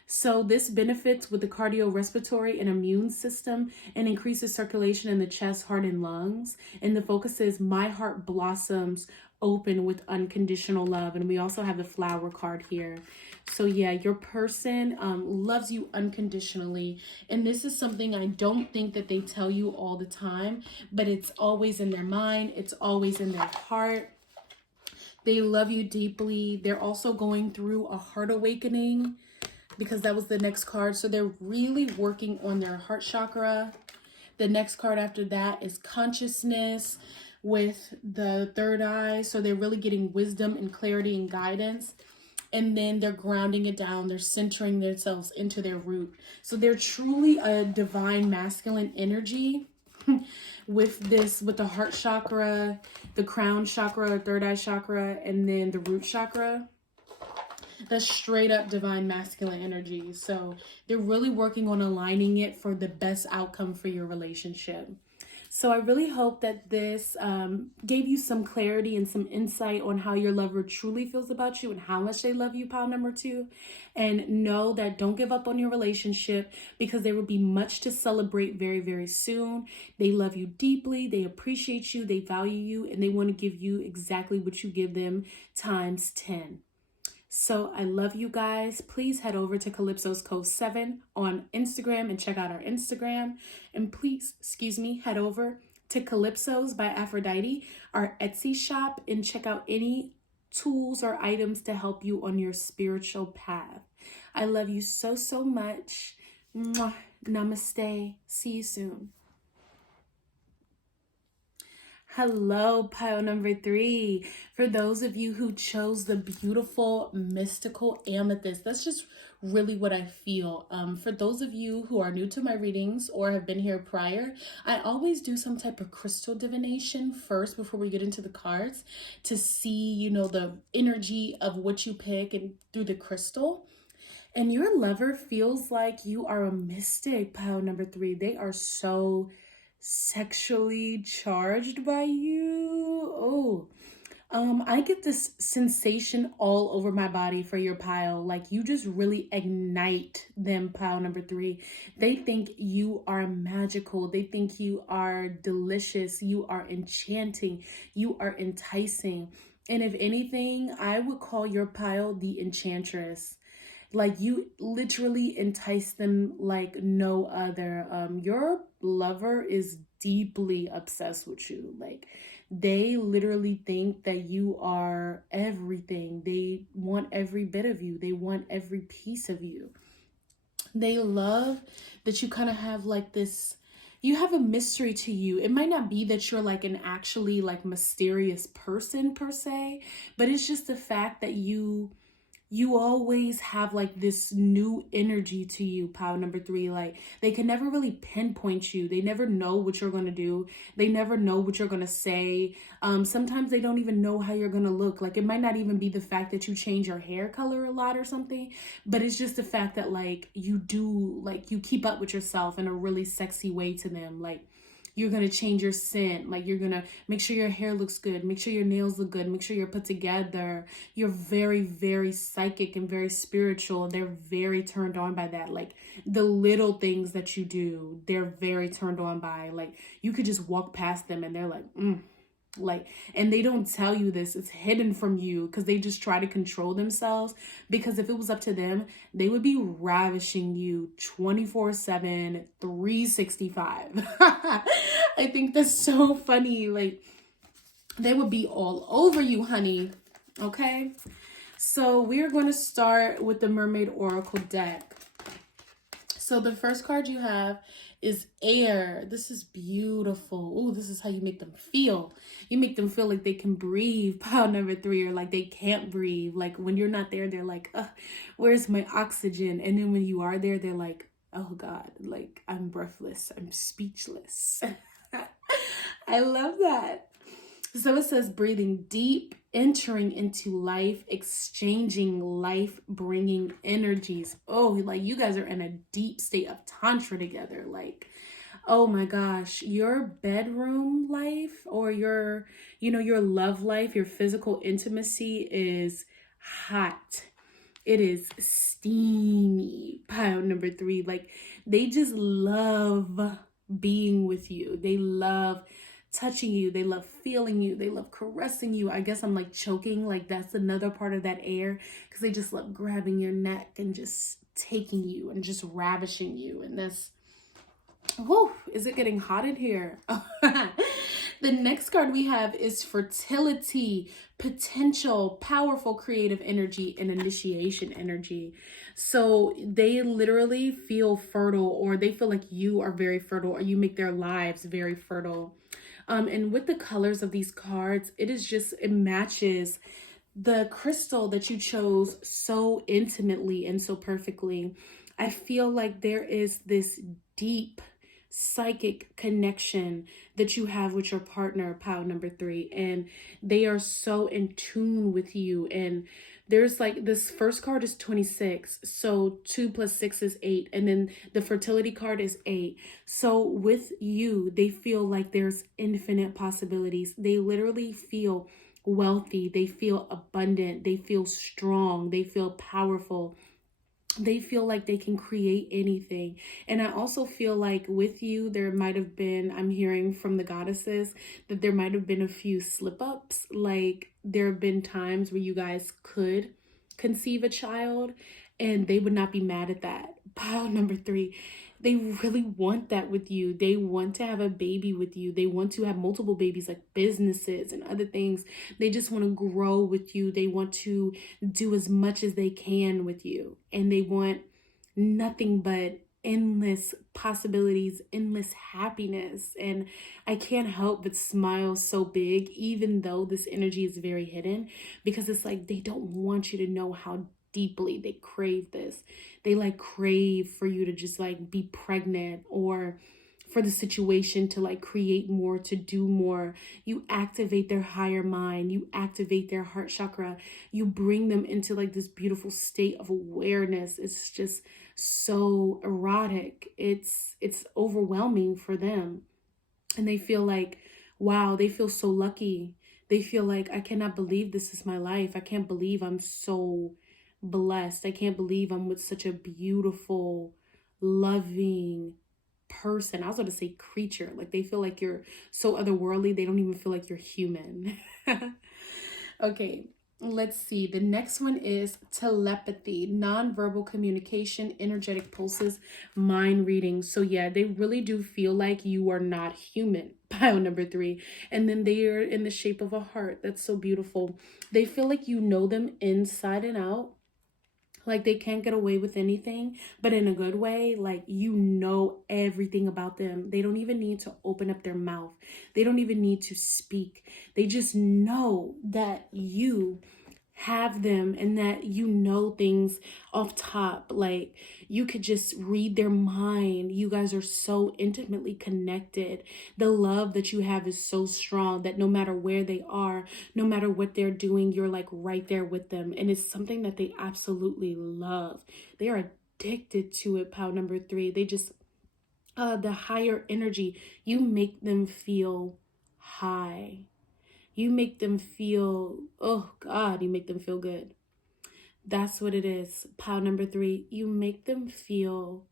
So this benefits with the cardiorespiratory and immune system and increases circulation in the chest, heart, and lungs. And the focus is my heart blossoms open with unconditional love. And we also have the flower card here. So yeah, your person loves you unconditionally. And this is something I don't think that they tell you all the time, but it's always in their mind. It's always in their heart. They love you deeply. They're also going through a heart awakening, because that was the next card. So they're really working on their heart chakra. The next card after that is consciousness with the third eye. So they're really getting wisdom and clarity and guidance. And then they're grounding it down. They're centering themselves into their root. So they're truly a divine masculine energy with the heart chakra, the crown chakra, third eye chakra, and then the root chakra. That's straight up divine masculine energy. So they're really working on aligning it for the best outcome for your relationship. So I really hope that this gave you some clarity and some insight on how your lover truly feels about you and how much they love you, pile number 2. And know that don't give up on your relationship, because there will be much to celebrate very, very soon. They love you deeply. They appreciate you. They value you. And they want to give you exactly what you give them times 10. So I love you guys. Please head over to Calypso's Cove 7 on Instagram and check out our Instagram. And please, head over to Calypso's by Aphrodite, our Etsy shop, and check out any tools or items to help you on your spiritual path. I love you so, so much. Mwah. Namaste. See you soon. Hello, pile number 3. For those of you who chose the beautiful mystical amethyst, that's just really what I feel. For those of you who are new to my readings or have been here prior, I always do some type of crystal divination first before we get into the cards to see, you know, the energy of what you pick and through the crystal. And your lover feels like you are a mystic, pile number 3. They are so sexually charged by you. I get this sensation all over my body for your pile. Like you just really ignite them, pile number 3. They think you are magical. They think you are delicious. You are enchanting. You are enticing. And if anything, I would call your pile the enchantress. Like you literally entice them like no other. Your lover is deeply obsessed with you. Like they literally think that you are everything. They want every bit of you. They want every piece of you. They love that you kind of have like this you have a mystery to you. It might not be that you're like an actually like mysterious person per se, but it's just the fact that you always have like this new energy to you, pile number 3. Like they can never really pinpoint you. They never know what you're going to do. They never know what you're going to say. Sometimes they don't even know how you're going to look. Like it might not even be the fact that you change your hair color a lot or something, but it's just the fact that like you do, like you keep up with yourself in a really sexy way to them. Like you're going to change your scent. Like you're going to make sure your hair looks good. Make sure your nails look good. Make sure you're put together. You're very, very psychic and very spiritual. They're very turned on by that. Like the little things that you do, they're very turned on by. Like you could just walk past them and they're like, like, and they don't tell you this. It's hidden from you because they just try to control themselves, because if it was up to them, they would be ravishing you 24/7, 365. I think that's so funny. Like they would be all over you, honey. Okay, so we're going to start with the Mermaid Oracle deck. So the first card you have is air. This is beautiful. Oh, this is how you make them feel. You make them feel like they can breathe, pile number 3, or like they can't breathe. Like when you're not there, they're like, where's my oxygen? And then when you are there, they're like, oh God, like I'm breathless. I'm speechless. I love that. So it says breathing deep, entering into life, exchanging life-bringing energies. Oh, like you guys are in a deep state of tantra together. Like, oh my gosh, your bedroom life or your, your love life, your physical intimacy is hot. It is steamy, pile number 3. Like they just love being with you. They love touching you. They love feeling you. They love caressing you. I guess I'm like choking. Like that's another part of that air, because they just love grabbing your neck and just taking you and just ravishing you. And that's, whoa, is it getting hot in here? The next card we have is fertility, potential, powerful creative energy, and initiation energy. So they literally feel fertile, or they feel like you are very fertile, or you make their lives very fertile. And with the colors of these cards, it matches the crystal that you chose so intimately and so perfectly. I feel like there is this deep psychic connection that you have with your partner, pile number 3, and they are so in tune with you. And there's like this first card is 26, so 2 + 6 is 8, and then the fertility card is 8. So with you, they feel like there's infinite possibilities. They literally feel wealthy, they feel abundant, they feel strong, they feel powerful. They feel like they can create anything. And I also feel like with you, there might have been, I'm hearing from the goddesses, that there might have been a few slip-ups. Like there have been times where you guys could conceive a child and they would not be mad at that. Pile number 3, they really want that with you. They want to have a baby with you. They want to have multiple babies, like businesses and other things. They just want to grow with you. They want to do as much as they can with you. And they want nothing but endless possibilities, endless happiness. And I can't help but smile so big, even though this energy is very hidden, because it's like they don't want you to know how deeply they crave this. They like crave for you to just like be pregnant, or for the situation to like create more, to do more. You activate their higher mind, you activate their heart chakra, you bring them into like this beautiful state of awareness. It's just so erotic. It's overwhelming for them. And they feel like, wow, they feel so lucky. They feel like, I cannot believe this is my life. I can't believe I'm so blessed. I can't believe I'm with such a beautiful, loving person. I was going to say creature. Like they feel like you're so otherworldly. They don't even feel like you're human. Okay, let's see. The next one is telepathy, nonverbal communication, energetic pulses, mind reading. So yeah, they really do feel like you are not human. Pile number 3. And then they are in the shape of a heart. That's so beautiful. They feel like you know them inside and out. Like they can't get away with anything, but in a good way. Like you know everything about them. They don't even need to open up their mouth. They don't even need to speak. They just know that you have them and that you know things off top. Like you could just read their mind. You guys are so intimately connected. The love that you have is so strong that no matter where they are, no matter what they're doing, you're like right there with them. And it's something that they absolutely love. They are addicted to it, pile number 3. They just, the higher energy, you make them feel high. You make them feel, oh God, you make them feel good. That's what it is. Pile number 3, you make them feel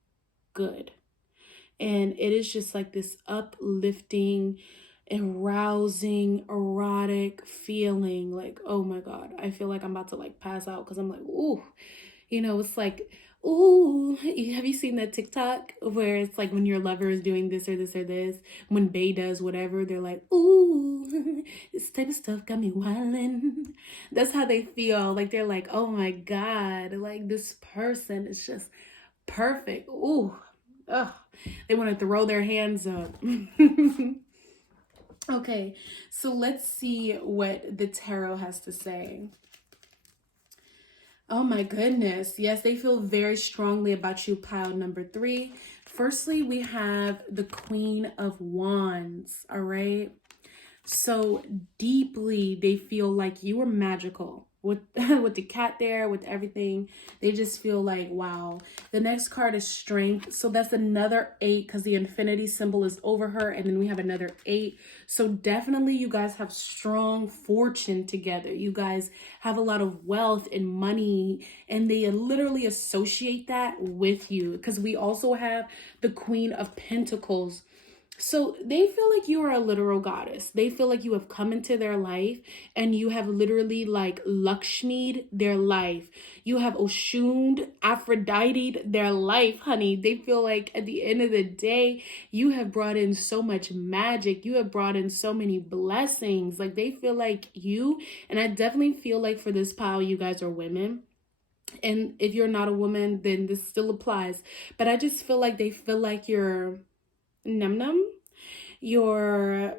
good. And it is just like this uplifting, arousing, erotic feeling. Like, oh my God, I feel like I'm about to like pass out because I'm like, ooh, it's like, ooh, have you seen that TikTok where it's like when your lover is doing this or this or this, when Bae does whatever, they're like, ooh, this type of stuff got me wildin'. That's how they feel. Like they're like, oh my God, like this person is just perfect. Ooh, ugh. They want to throw their hands up. Okay, so let's see what the tarot has to say. Oh my goodness. Yes, they feel very strongly about you, pile number 3. Firstly, we have the Queen of Wands, all right? So deeply, they feel like you are magical. With with the cat there, with everything, they just feel like, wow. The next card is Strength. So that's another 8 because the infinity symbol is over her. And then we have another 8. So definitely you guys have strong fortune together. You guys have a lot of wealth and money. And they literally associate that with you. Because we also have the Queen of Pentacles. So they feel like you are a literal goddess. They feel like you have come into their life and you have literally like Lakshmi'd their life. You have Oshun'd, Aphrodite'd their life, honey. They feel like at the end of the day, you have brought in so much magic. You have brought in so many blessings. Like they feel like you, and I definitely feel like for this pile, you guys are women. And if you're not a woman, then this still applies. But I just feel like they feel like you're num num, your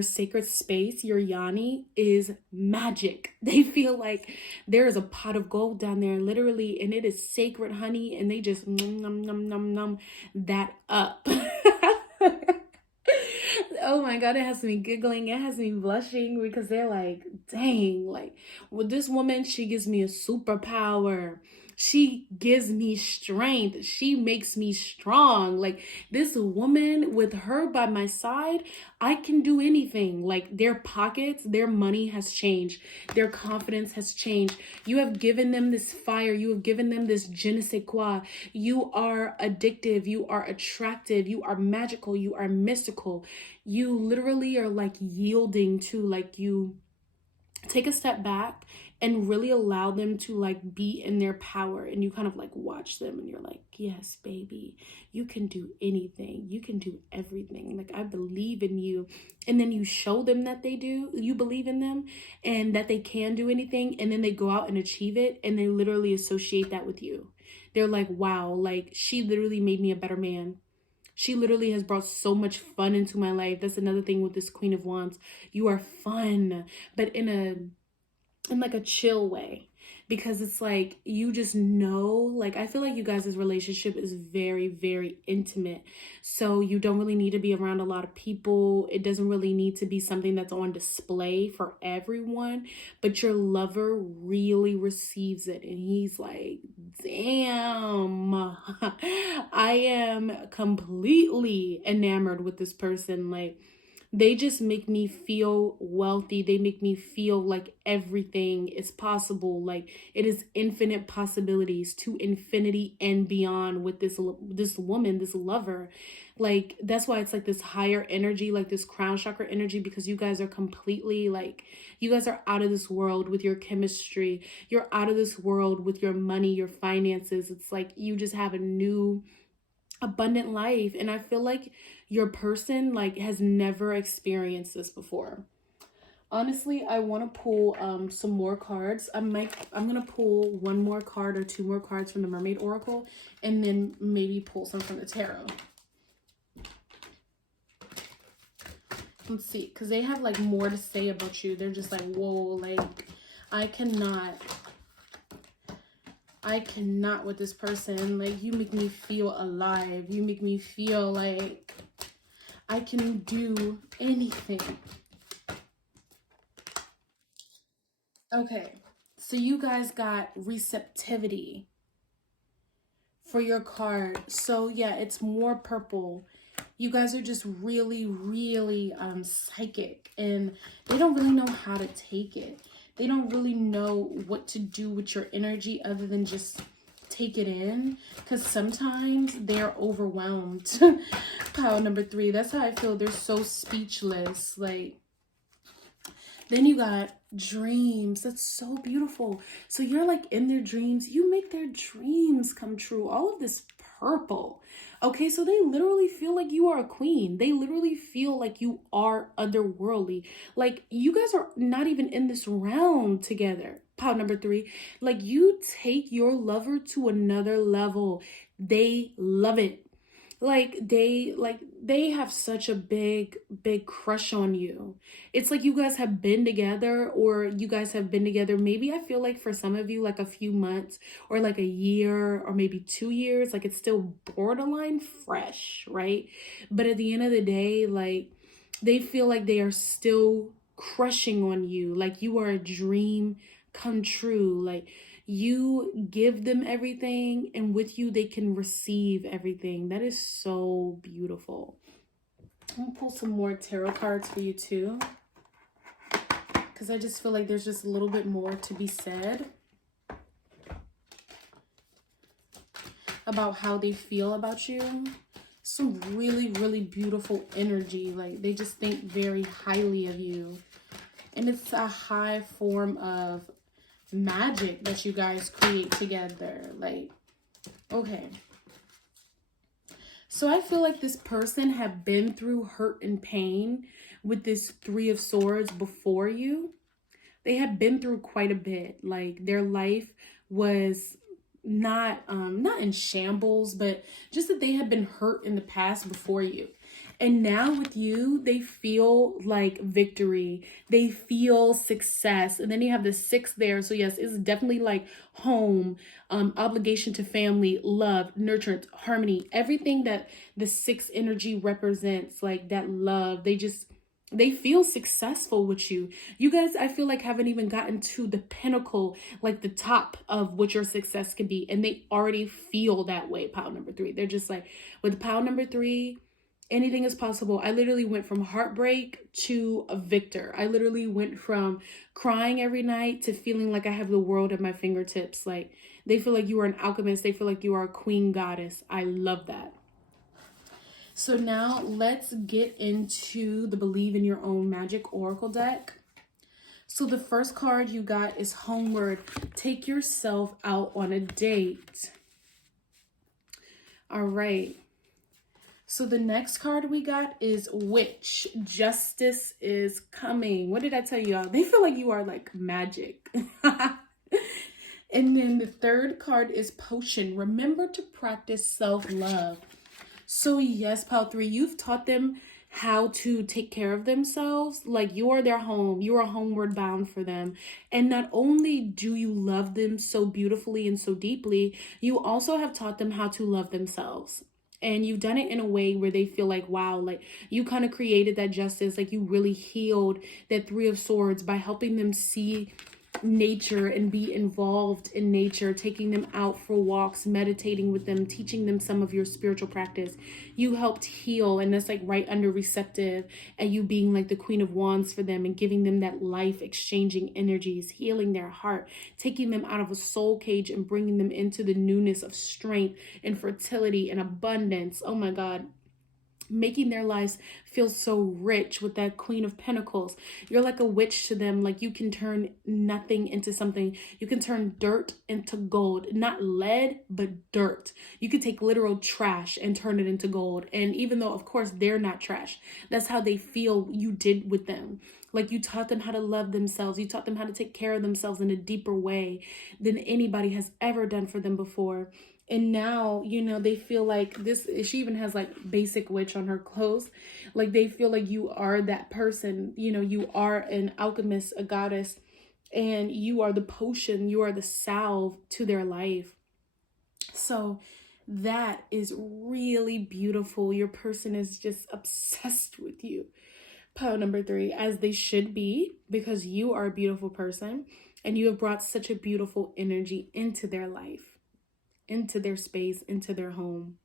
sacred space, your yoni is magic. They feel like there is a pot of gold down there literally, and it is sacred honey, and they just num that up. Oh my God, it has me giggling, it has me blushing, because they're like, dang, like with this woman, she gives me a superpower. She gives me strength. She makes me strong. Like this woman, with her by my side, I can do anything. Like their pockets, their money has changed. Their confidence has changed. You have given them this fire. You have given them this je ne sais quoi. You are addictive. You are attractive. You are magical. You are mystical. You literally are like yielding to, like, you take a step back and really allow them to like be in their power, and you kind of like watch them and you're like, yes, baby, you can do anything. You can do everything. Like, I believe in you. And then you show them that you believe in them and that they can do anything. And then they go out and achieve it. And they literally associate that with you. They're like, wow, like she literally made me a better man. She literally has brought so much fun into my life. That's another thing with this Queen of Wands. You are fun, but in like a chill way, because it's like, you just know, like, I feel like you guys' relationship is very, very intimate. So you don't really need to be around a lot of people. It doesn't really need to be something that's on display for everyone, but your lover really receives it. And he's like, damn, I am completely enamored with this person. Like, they just make me feel wealthy. They make me feel like everything is possible. Like, it is infinite possibilities to infinity and beyond with this woman, this lover. Like, that's why it's like this higher energy, like this crown chakra energy, because you guys are completely like, you guys are out of this world with your chemistry. You're out of this world with your money, your finances. It's like you just have a new abundant life. And I feel like your person like has never experienced this before. Honestly, I want to pull some more cards. I'm gonna pull one more card or two more cards from the Mermaid Oracle, and then maybe pull some from the Tarot. Let's see, because they have like more to say about you. They're just like, whoa, like I cannot with this person. Like, you make me feel alive. You make me feel like I can do anything. Okay, so you guys got receptivity for your card. So yeah, it's more purple. You guys are just really, really psychic, and they don't really know how to take it. They don't really know what to do with your energy other than just take it in, because sometimes they're overwhelmed. Pile number 3, that's how I feel. They're so speechless. Like, then you got dreams. That's so beautiful. So you're like in their dreams. You make their dreams come true. All of this purple. Okay, so they literally feel like you are a queen. They literally feel like you are otherworldly. Like, you guys are not even in this realm together. Pile number 3. Like, you take your lover to another level. They love it. Like, they have such a big crush on you. It's like you guys have been together, or you guys have been together, maybe I feel like for some of you like a few months, or like a year, or maybe 2 years. Like, it's still borderline fresh, right? But at the end of the day, like, they feel like they are still crushing on you. Like, you are a dream come true. Like, you give them everything, and with you they can receive everything. That is so beautiful. I'm gonna pull some more tarot cards for you too, because I just feel like there's just a little bit more to be said about how they feel about you. Some really, really beautiful energy. Like, they just think very highly of you, and it's a high form of magic that you guys create together. Like, okay, so I feel like this person have been through hurt and pain with this 3 of Swords before you. They have been through quite a bit. Like, their life was not in shambles, but just that they have been hurt in the past before you. And now with you, they feel like victory. They feel success. And then you have the 6 there. So yes, it's definitely like home, obligation to family, love, nurturance, harmony, everything that the 6 energy represents, like that love. They feel successful with you. You guys, I feel like, haven't even gotten to the pinnacle, like the top of what your success can be. And they already feel that way, pile number 3. They're just like, with pile number 3, anything is possible. I literally went from heartbreak to a victor. I literally went from crying every night to feeling like I have the world at my fingertips. Like, they feel like you are an alchemist. They feel like you are a queen goddess. I love that. So now let's get into the Believe in Your Own Magic Oracle deck. So the first card you got is Homeward. Take yourself out on a date. All right. So the next card we got is Witch. Justice is coming. What did I tell y'all? They feel like you are like magic. And then the third card is Potion. Remember to practice self-love. So yes, pile 3, you've taught them how to take care of themselves. Like, you are their home. You are homeward bound for them. And not only do you love them so beautifully and so deeply, you also have taught them how to love themselves. And you've done it in a way where they feel like, wow, like you kind of created that justice. Like, you really healed that 3 of Swords by helping them see nature and be involved in nature, taking them out for walks, meditating with them, teaching them some of your spiritual practice. You helped heal, and that's like right under receptive, and you being like the Queen of Wands for them and giving them that life exchanging energies, healing their heart, taking them out of a soul cage and bringing them into the newness of strength and fertility and abundance. Oh my God. Making their lives feel so rich with that Queen of Pentacles. You're like a witch to them. Like, you can turn nothing into something. You can turn dirt into gold. Not lead, but dirt. You could take literal trash and turn it into gold. And even though, of course, they're not trash, that's how they feel you did with them. Like you taught them how to love themselves. You taught them how to take care of themselves in a deeper way than anybody has ever done for them before. And now, you know, they feel like this, she even has like basic witch on her clothes. Like they feel like you are that person, you know, you are an alchemist, a goddess, and you are the potion, you are the salve to their life. So that is really beautiful. Your person is just obsessed with you. Pile number 3, as they should be, because you are a beautiful person and you have brought such a beautiful energy into their life, into their space, into their home.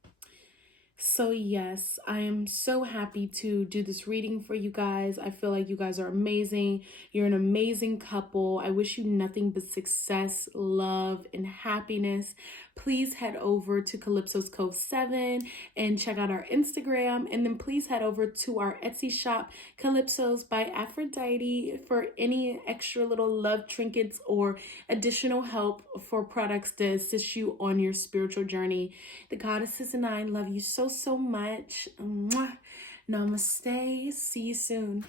So yes, I am so happy to do this reading for you guys. I feel like you guys are amazing. You're an amazing couple. I wish you nothing but success, love, and happiness. Please head over to Calypso's Cove 7 and check out our Instagram. And then please head over to our Etsy shop, Calypso's by Aphrodite, for any extra little love trinkets or additional help for products to assist you on your spiritual journey. The Goddesses and I love you so much. Mwah. Namaste. See you soon.